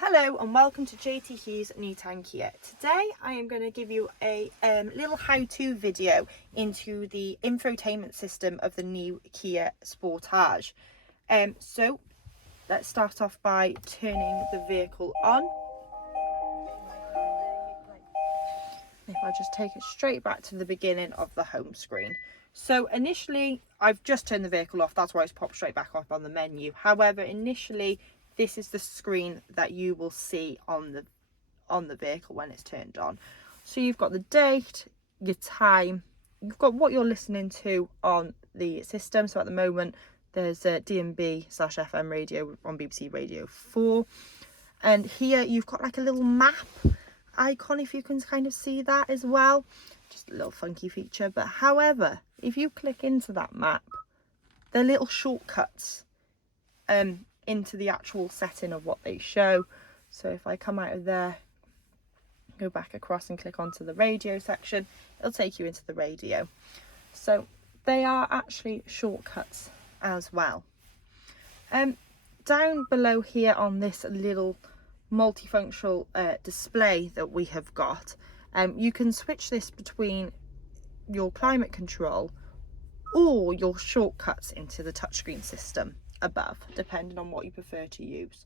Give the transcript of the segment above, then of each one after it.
Hello and welcome to JT Hughes Newtown Kia. Today I am going to give you a little how-to video into the infotainment system of the new Kia Sportage. So let's start off by turning the vehicle on. If I just take it straight back to the beginning of the home screen. So initially I've just turned the vehicle off, that's why it's popped straight back up on the menu. However, initially this is the screen that you will see on the vehicle when it's turned on. So you've got the date, your time, you've got what you're listening to on the system. So at the moment there's a DMB/FM radio on BBC Radio 4, and here you've got like a little map icon, if you can kind of see that as well. Just a little funky feature, but however, if you click into that map, they're little shortcuts into the actual setting of what they show. So if I come out of there, go back across and click onto the radio section, it'll take you into the radio. So they are actually shortcuts as well. Down below here on this little multifunctional display that we have got, you can switch this between your climate control or your shortcuts into the touchscreen system above, depending on what you prefer to use.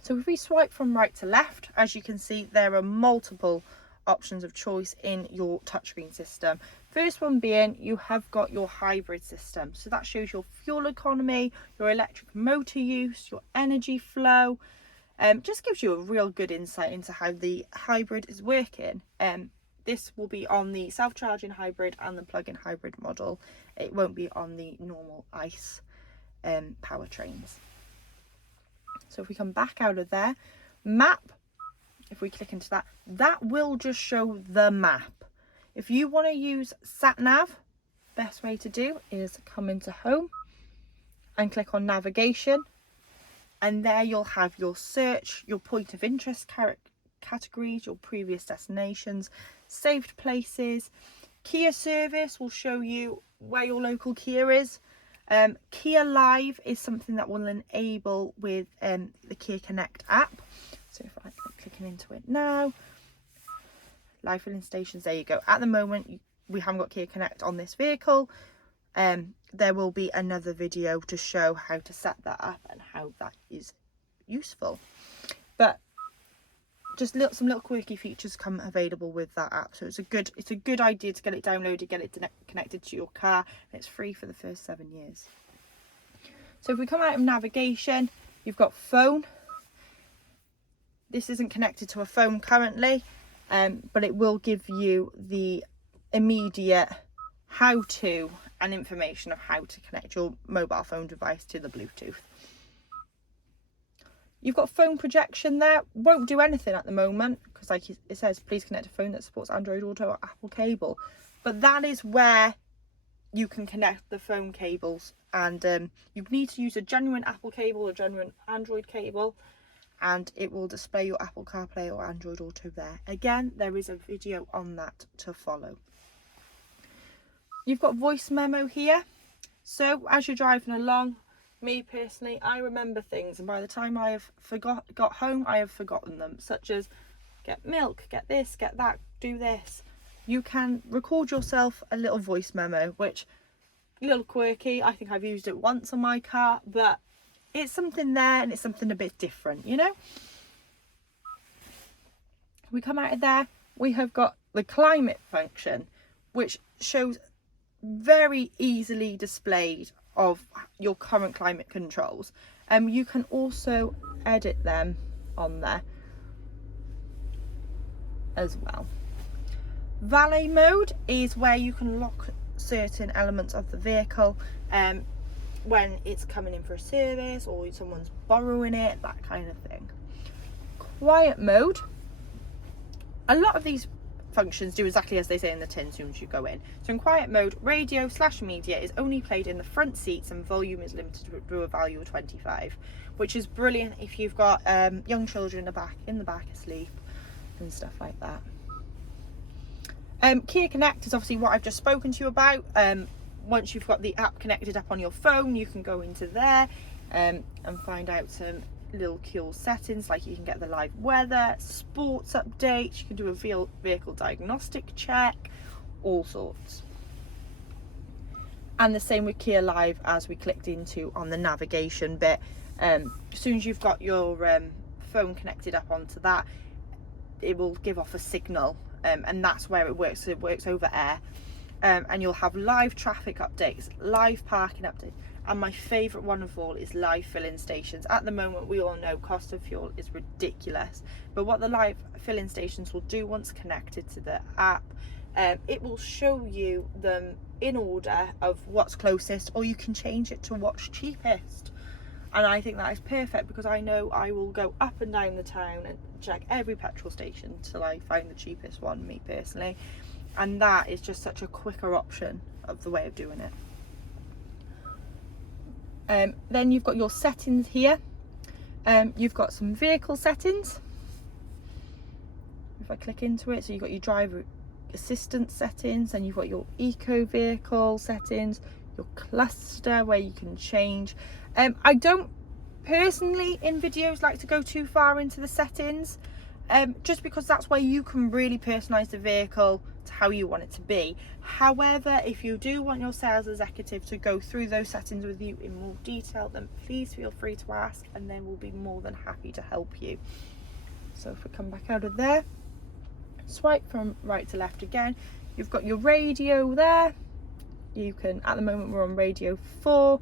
So if we swipe from right to left, as you can see, there are multiple options of choice in your touchscreen system. First one being, you have got your hybrid system. So that shows your fuel economy, your electric motor use, your energy flow. Just gives you a real good insight into how the hybrid is working. This will be on the self-charging hybrid and the plug-in hybrid model. It won't be on the normal ICE powertrains. So if we come back out of there, map, if we click into that, that will just show the map. If you want to use sat nav, best way to do is come into home and click on navigation, and there you'll have your search, your point of interest categories, your previous destinations, saved places. Kia service will show you where your local Kia is. Kia Live is something that will enable with the Kia Connect app. So if I click into it now, live filling stations, there you go. At the moment we haven't got Kia Connect on this vehicle. There will be another video to show how to set that up and how that is useful, but just some little quirky features come available with that app. So it's a good idea to get it downloaded, get it connected to your car, and it's free for the first 7 years. So if we come out of navigation, you've got phone. This isn't connected to a phone currently, but it will give you the immediate how-to and information of how to connect your mobile phone device to the Bluetooth. You've got phone projection there. Won't do anything at the moment because, like it says, please connect a phone that supports Android Auto or Apple Cable. But that is where you can connect the phone cables, and you need to use a genuine Apple cable or genuine Android cable, and it will display your Apple CarPlay or Android Auto there. Again, there is a video on that to follow. You've got voice memo here. So as you're driving along, me personally, I remember things, and by the time I have got home, I have forgotten them, such as get milk, get this, get that, do this. You can record yourself a little voice memo, which a little quirky. I think I've used it once on my car, but it's something there and it's something a bit different, you know. We come out of there, we have got the climate function, which shows very easily displayed of your current climate controls. You can also edit them on there as well. Valet mode is where you can lock certain elements of the vehicle when it's coming in for a service or someone's borrowing it, that kind of thing. Quiet mode, a lot of these functions do exactly as they say in the tin as soon as you go in. So in quiet mode, radio/media is only played in the front seats and volume is limited to a value of 25, which is brilliant if you've got young children in the back asleep and stuff like that. Kia Connect is obviously what I've just spoken to you about. Once you've got the app connected up on your phone, you can go into there and find out some little cool settings, like you can get the live weather, sports updates, you can do a vehicle diagnostic check, all sorts. And the same with Kia Live, as we clicked into on the navigation bit. As soon as you've got your phone connected up onto that, it will give off a signal, and that's where it works. So it works over air, and you'll have live traffic updates, live parking updates, and my favourite one of all is live filling stations. At the moment, we all know cost of fuel is ridiculous, but what the live filling stations will do once connected to the app, it will show you them in order of what's closest, or you can change it to what's cheapest. And I think that is perfect, because I know I will go up and down the town and check every petrol station till I find the cheapest one, me personally. And that is just such a quicker option of the way of doing it. Then you've got your settings here. You've got some vehicle settings. If I click into it, so you've got your driver assistance settings, and you've got your eco vehicle settings, your cluster where you can change. I don't personally in videos like to go too far into the settings, just because that's where you can really personalize the vehicle to how you want it to be. However, if you do want your sales executive to go through those settings with you in more detail, then please feel free to ask, and they will be more than happy to help you. So if we come back out of there, swipe from right to left again, you've got your radio there. You can, at the moment we're on radio 4,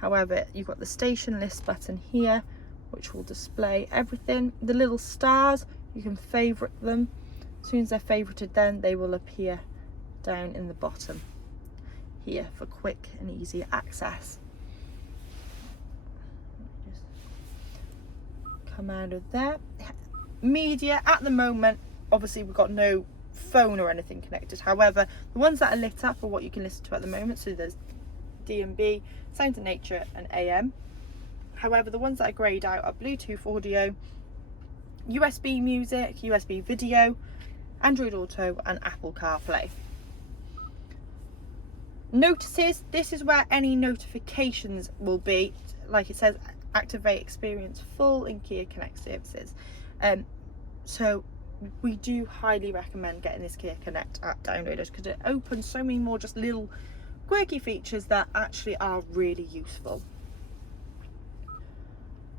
however you've got the station list button here, which will display everything. The little stars, you can favourite them. As soon as they're favourited, then they will appear down in the bottom here for quick and easy access. Just come out of there. Media, at the moment obviously we've got no phone or anything connected, however the ones that are lit up are what you can listen to at the moment. So there's D&B, Sound of Nature and AM. However, the ones that are greyed out are Bluetooth audio, USB music, USB video, Android Auto and Apple CarPlay. Notices, this is where any notifications will be, like it says, activate experience full in Kia Connect services. So we do highly recommend getting this Kia Connect app downloaded, because it opens so many more just little quirky features that actually are really useful.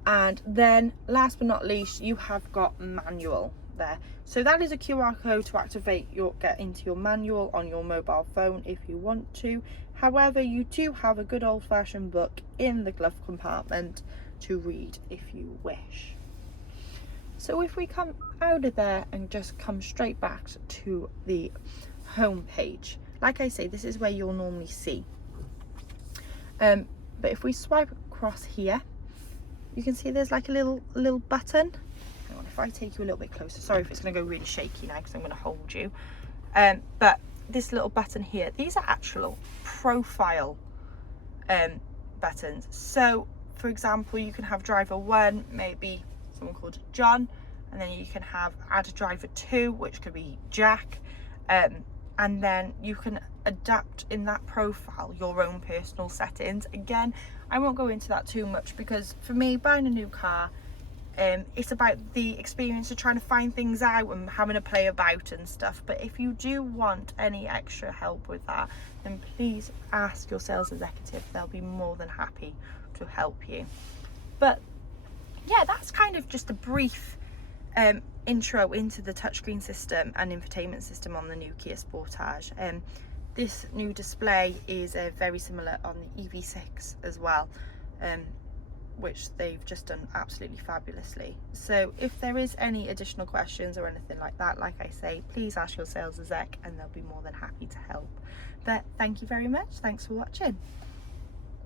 And then last but not least, you have got manual there. So that is a QR code to activate get into your manual on your mobile phone if you want to. However, you do have a good old-fashioned book in the glove compartment to read if you wish. So if we come out of there and just come straight back to the home page, like I say, this is where you'll normally see. But if we swipe across here, you can see there's like a little button. Hang on, if I take you a little bit closer, sorry if it's going to go really shaky now because I'm going to hold you. But this little button here, these are actual profile buttons. So for example, you can have driver 1, maybe someone called John, and then you can have add driver 2, which could be Jack, and then you can adapt in that profile your own personal settings. Again, I won't go into that too much, because for me, buying a new car, it's about the experience of trying to find things out and having a play about and stuff. But if you do want any extra help with that, then please ask your sales executive. They'll be more than happy to help you. But yeah, that's kind of just a brief intro into the touchscreen system and infotainment system on the new Kia Sportage. This new display is very similar on the EV6 as well, which they've just done absolutely fabulously. So if there is any additional questions or anything like that, like I say, please ask your sales exec and they'll be more than happy to help. But thank you very much. Thanks for watching.